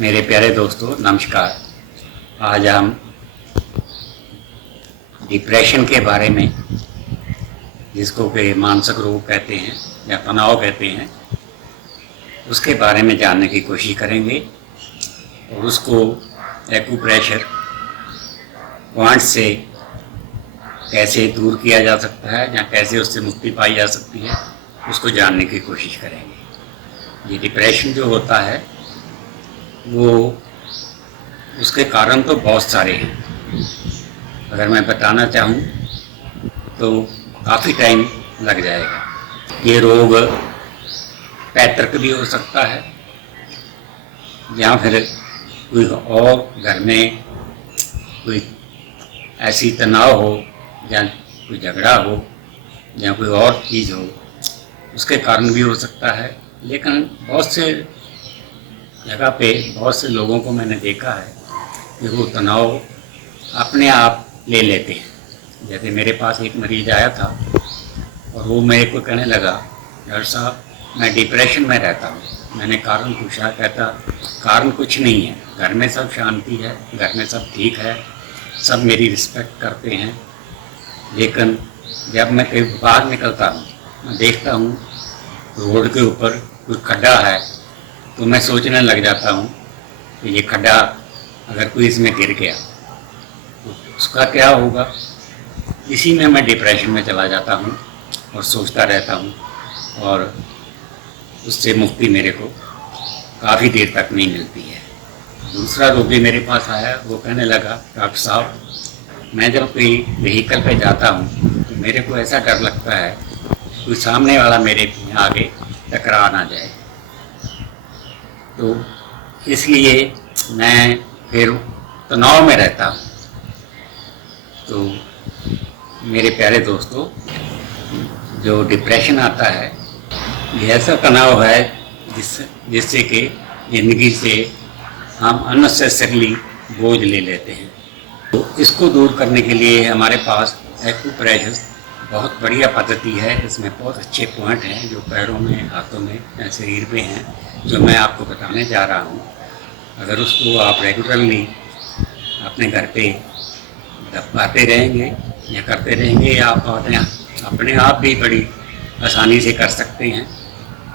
मेरे प्यारे दोस्तों नमस्कार। आज हम डिप्रेशन के बारे में, जिसको कि मानसिक रोग कहते हैं या तनाव कहते हैं, उसके बारे में जानने की कोशिश करेंगे और उसको एक्यूप्रेशर पॉइंट से कैसे दूर किया जा सकता है या कैसे उससे मुक्ति पाई जा सकती है, उसको जानने की कोशिश करेंगे। ये डिप्रेशन जो होता है वो उसके कारण तो बहुत सारे हैं। अगर मैं बताना चाहूँ तो काफ़ी टाइम लग जाएगा। ये रोग पैतृक भी हो सकता है या फिर कोई और घर में कोई ऐसी तनाव हो या कोई झगड़ा हो या कोई और चीज़ हो, उसके कारण भी हो सकता है। लेकिन बहुत से जगह पे बहुत से लोगों को मैंने देखा है कि वो तनाव अपने आप ले लेते हैं। जैसे मेरे पास एक मरीज आया था और वो मेरे को कहने लगा, डॉक्टर साहब मैं डिप्रेशन में रहता हूँ। मैंने कारण पूछा, कहता कारण कुछ नहीं है, घर में सब शांति है, घर में सब ठीक है, सब मेरी रिस्पेक्ट करते हैं, लेकिन जब मैं कहीं बाहर निकलता हूँ मैं देखता हूँ रोड के ऊपर कोई खड्डा है तो मैं सोचने लग जाता हूँ कि ये खड्डा अगर कोई इसमें गिर गया तो उसका क्या होगा। इसी में मैं डिप्रेशन में चला जाता हूँ और सोचता रहता हूँ और उससे मुक्ति मेरे को काफ़ी देर तक नहीं मिलती है। दूसरा रोगी मेरे पास आया, वो कहने लगा, डॉक्टर साहब मैं जब कोई व्हीकल पे जाता हूँ तो मेरे को ऐसा डर लगता है कोई सामने वाला मेरे आगे टकरा ना जाए, तो इसलिए मैं फिर तनाव में रहता हूँ। तो मेरे प्यारे दोस्तों, जो डिप्रेशन आता है ये ऐसा तनाव है जिससे कि ज़िंदगी से हम अननेसेसरीली बोझ ले लेते हैं। तो इसको दूर करने के लिए हमारे पास एक्यूप्रेशर बहुत बढ़िया पद्धति है। इसमें बहुत अच्छे पॉइंट हैं जो पैरों में, हाथों में, शरीर पे हैं, जो मैं आपको बताने जा रहा हूँ। अगर उसको आप रेगुलरली अपने घर पे दबाते रहेंगे या करते रहेंगे, या आप अपने आप भी बड़ी आसानी से कर सकते हैं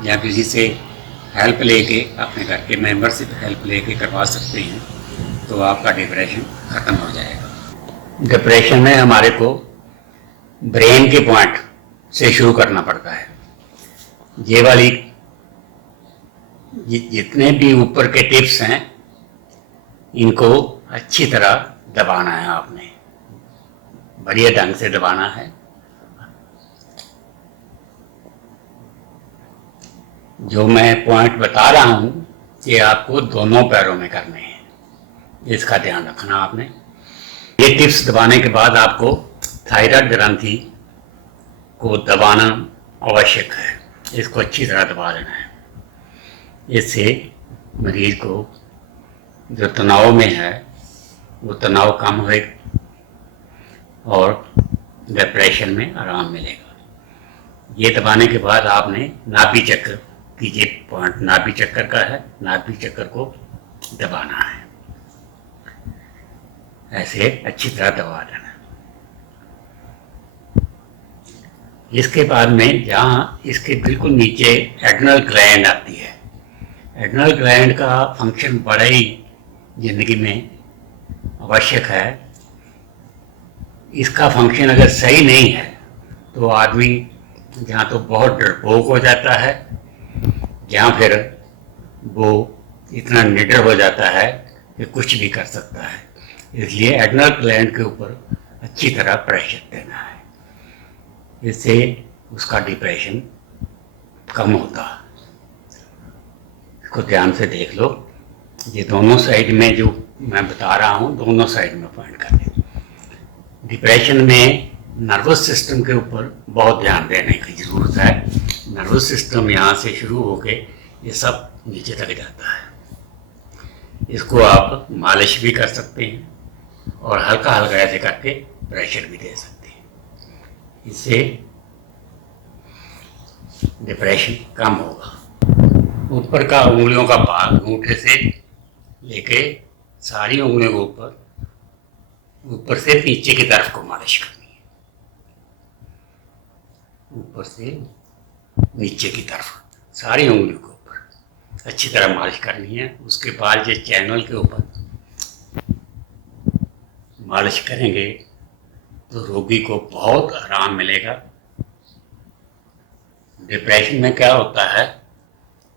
या किसी से हेल्प लेके, अपने घर के मेंबर से हेल्प लेके करवा सकते हैं, तो आपका डिप्रेशन ख़त्म हो जाएगा। डिप्रेशन में हमारे को ब्रेन के पॉइंट से शुरू करना पड़ता है। ये वाली जितने भी ऊपर के टिप्स हैं इनको अच्छी तरह दबाना है, आपने बढ़िया ढंग से दबाना है। जो मैं पॉइंट बता रहा हूँ ये आपको दोनों पैरों में करने हैं, इसका ध्यान रखना आपने। ये टिप्स दबाने के बाद आपको थायराइड ग्रंथि को दबाना आवश्यक है। इसको अच्छी तरह दबा देना है। इससे मरीज को जो तनाव में है वो तनाव कम होगा और डिप्रेशन में आराम मिलेगा। ये दबाने के बाद आपने नाभि चक्र कीजिए, पॉइंट नाभि चक्र का है, नाभि चक्र को दबाना है, ऐसे अच्छी तरह दबा देना। इसके बाद में जहाँ इसके बिल्कुल नीचे एड्रिनल ग्लैंड आती है, एड्रिनल ग्लैंड का फंक्शन बड़ा ही जिंदगी में आवश्यक है। इसका फंक्शन अगर सही नहीं है तो आदमी जहाँ तो बहुत डरपोक हो जाता है, जहाँ फिर वो इतना निडर हो जाता है कि कुछ भी कर सकता है। इसलिए एड्रिनल ग्लैंड के ऊपर अच्छी तरह प्रेशर देना है, इससे उसका डिप्रेशन कम होता है। इसको ध्यान से देख लो। ये दोनों साइड में जो मैं बता रहा हूँ, दोनों साइड में पॉइंट करने। डिप्रेशन में नर्वस सिस्टम के ऊपर बहुत ध्यान देने की ज़रूरत है। नर्वस सिस्टम यहाँ से शुरू होके ये सब नीचे तक जाता है। इसको आप मालिश भी कर सकते हैं और हल्का हल्का ऐसे करके प्रेशर भी दे सकते हैं। इससे डिप्रेशन कम होगा। ऊपर का उंगलियों का भाग अंगूठे से लेके सारी उंगलियों के ऊपर से नीचे की तरफ को मालिश करनी है, ऊपर से नीचे की तरफ सारी उंगलियों के ऊपर अच्छी तरह मालिश करनी है। उसके बाद ये चैनल के ऊपर मालिश करेंगे तो रोगी को बहुत आराम मिलेगा। डिप्रेशन में क्या होता है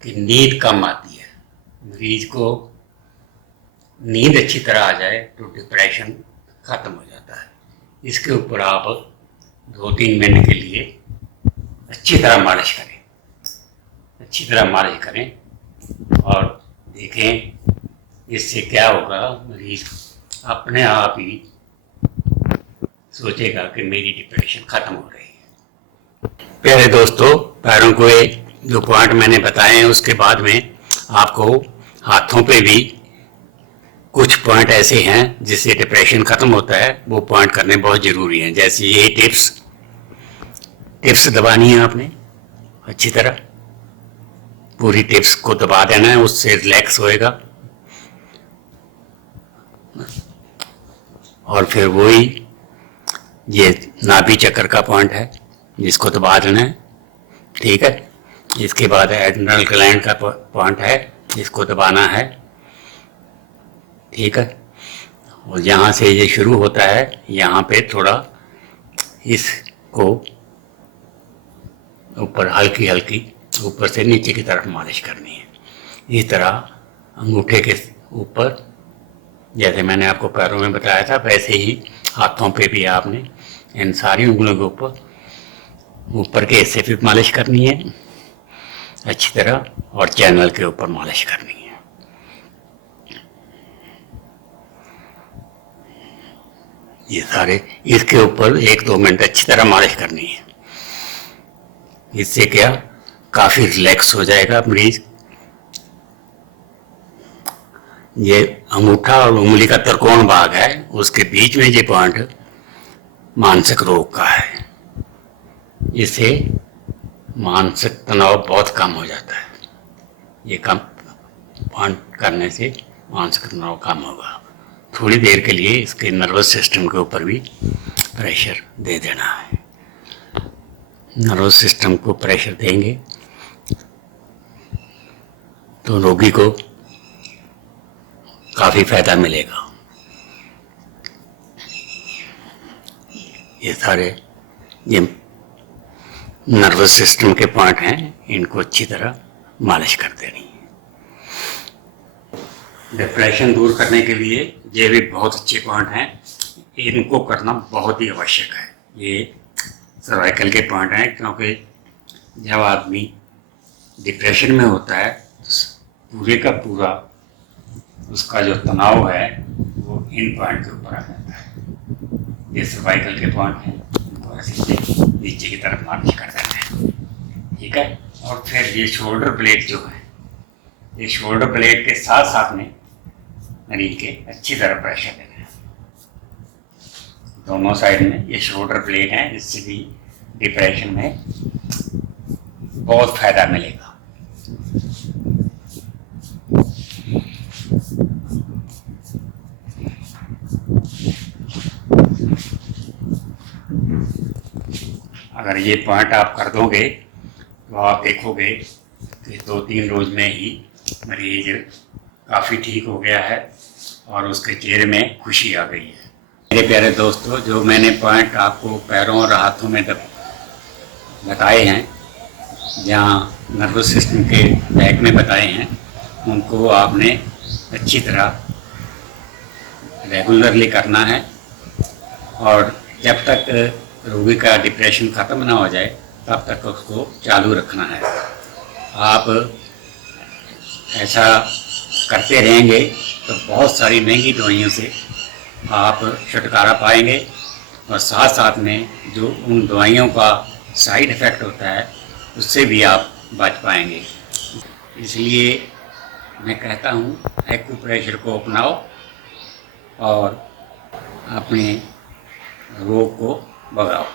कि नींद कम आती है, मरीज को नींद अच्छी तरह आ जाए तो डिप्रेशन खत्म हो जाता है। इसके ऊपर आप 2-3 महीने के लिए अच्छी तरह मालिश करें, अच्छी तरह मालिश करें और देखें इससे क्या होगा। मरीज अपने आप ही सोचेगा कि मेरी डिप्रेशन खत्म हो रही है। प्यारे दोस्तों, पैरों को जो पॉइंट मैंने बताए हैं उसके बाद में आपको हाथों पे भी कुछ पॉइंट ऐसे हैं जिससे डिप्रेशन खत्म होता है, वो पॉइंट करने बहुत ज़रूरी हैं। जैसे ये टिप्स दबानी है आपने अच्छी तरह, पूरी टिप्स को दबा देना है, उससे रिलैक्स होएगा। और फिर वही ये नाभि चक्र का पॉइंट है जिसको दबा देना है, ठीक है। इसके बाद एड्रिनल ग्लैंड का पॉइंट है जिसको दबाना है, ठीक है। और यहाँ से ये शुरू होता है, यहाँ पे थोड़ा इसको ऊपर हल्की हल्की ऊपर से नीचे की तरफ मालिश करनी है। इस तरह अंगूठे के ऊपर, जैसे मैंने आपको पैरों में बताया था, वैसे ही हाथों पे भी आपने इन सारी उंगलियों के ऊपर के हिस्से पे मालिश करनी है अच्छी तरह, और चैनल के ऊपर मालिश करनी है। ये सारे इसके ऊपर 1-2 मिनट अच्छी तरह मालिश करनी है। इससे क्या काफ़ी रिलैक्स हो जाएगा मरीज। ये अंगूठा और उंगली का त्रिकोण भाग है, उसके बीच में ये पॉइंट मानसिक रोग का है। इससे मानसिक तनाव बहुत कम हो जाता है। ये कम पॉइंट करने से मानसिक तनाव कम होगा। थोड़ी देर के लिए इसके नर्वस सिस्टम के ऊपर भी प्रेशर दे देना है। नर्वस सिस्टम को प्रेशर देंगे तो रोगी को काफ़ी फायदा मिलेगा। ये सारे ये नर्वस सिस्टम के पॉइंट हैं, इनको अच्छी तरह मालिश कर देनी है। डिप्रेशन दूर करने के लिए ये भी बहुत अच्छे पॉइंट हैं, इनको करना बहुत ही आवश्यक है। ये सर्वाइकल के पॉइंट हैं, क्योंकि जब आदमी डिप्रेशन में होता है तो पूरे का पूरा उसका जो तनाव है वो इन पॉइंट के ऊपर आ जाता है। ये सर्वाइकल के पॉइंट हैं, इनको ऐसे नीचे की तरफ मालिश कर देते हैं, ठीक है। और फिर ये शोल्डर ब्लेड जो है, ये शोल्डर ब्लेड के साथ साथ में मरीज के अच्छी तरह प्रेशर देना है दोनों साइड में। ये शोल्डर ब्लेड हैं, इससे भी डिप्रेशन में बहुत फायदा मिलेगा। अगर ये पॉइंट आप कर दोगे तो आप देखोगे कि 2-3 रोज में ही मरीज काफ़ी ठीक हो गया है और उसके चेहरे में खुशी आ गई है। मेरे प्यारे दोस्तों, जो मैंने पॉइंट आपको पैरों और हाथों में बताए हैं, जहाँ नर्वस सिस्टम के बैक में बताए हैं, उनको आपने अच्छी तरह रेगुलरली करना है। और जब तक रोगी का डिप्रेशन ख़त्म ना हो जाए तब तक उसको चालू रखना है। आप ऐसा करते रहेंगे तो बहुत सारी महंगी दवाइयों से आप छुटकारा पाएंगे, और साथ साथ में जो उन दवाइयों का साइड इफ़ेक्ट होता है उससे भी आप बच पाएंगे। इसलिए मैं कहता हूँ एक्यूप्रेशर को अपनाओ और अपने रोग को भगाओ।